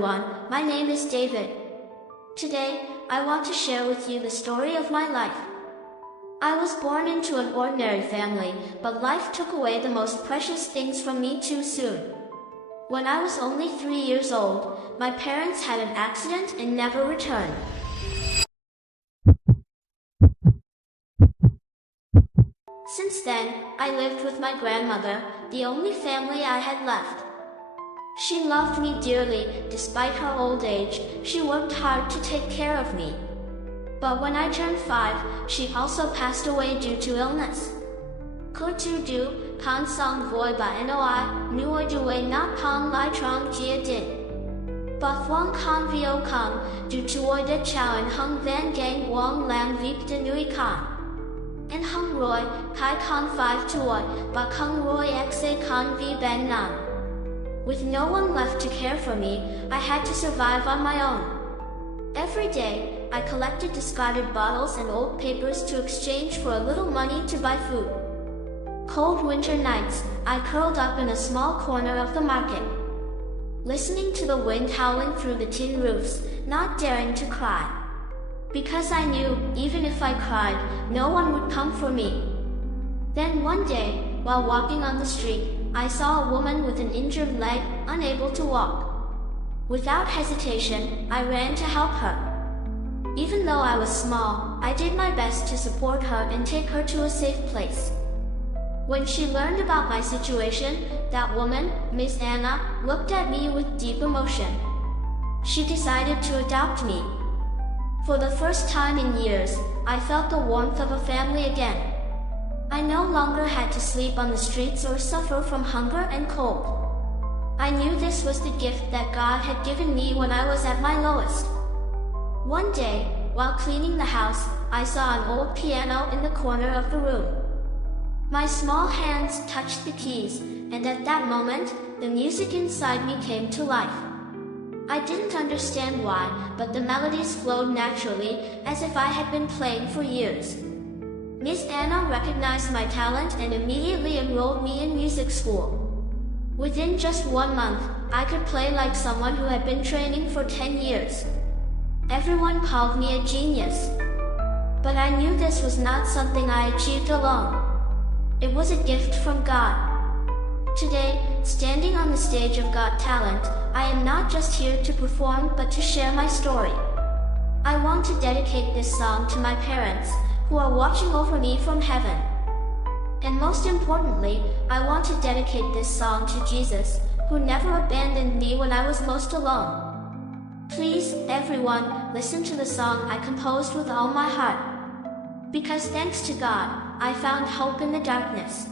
everyone, my name is David. Today, I want to share with you the story of my life. I was born into an ordinary family, but life took away the most precious things from me too soon. When I was only 3 years old, my parents had an accident and never returned. Since then, I lived with my grandmother, the only family I had left. She loved me dearly. Despite her old age, she worked hard to take care of me. But when I turned 5, she also passed away due to illness. Cô tu du, con song voi ba noi, nuoi duwe not con lai trong jia din. But Huang con vio con, du tuoi de chao and hung van gang wong lam vip de nui con. And hung roy, kai con 5 tuoi, but kung roy exe con vi ben nan. With no one left to care for me, I had to survive on my own. Every day, I collected discarded bottles and old papers to exchange for a little money to buy food. Cold winter nights, I curled up in a small corner of the market, listening to the wind howling through the tin roofs, not daring to cry. Because I knew, even if I cried, no one would come for me. Then one day, while walking on the street, I saw a woman with an injured leg, unable to walk. Without hesitation, I ran to help her. Even though I was small, I did my best to support her and take her to a safe place. When she learned about my situation, that woman, Miss Anna, looked at me with deep emotion. She decided to adopt me. For the first time in years, I felt the warmth of a family again. I no longer had to sleep on the streets or suffer from hunger and cold. I knew this was the gift that God had given me when I was at my lowest. One day, while cleaning the house, I saw an old piano in the corner of the room. My small hands touched the keys, and at that moment, the music inside me came to life. I didn't understand why, but the melodies flowed naturally, as if I had been playing for years. Miss Anna recognized my talent and immediately enrolled me in music school. Within just 1 month, I could play like someone who had been training for 10 years. Everyone called me a genius. But I knew this was not something I achieved alone. It was a gift from God. Today, standing on the stage of Got Talent, I am not just here to perform but to share my story. I want to dedicate this song to my parents, who are watching over me from heaven. And most importantly, I want to dedicate this song to Jesus, who never abandoned me when I was most alone. Please, everyone, listen to the song I composed with all my heart. Because thanks to God, I found hope in the darkness.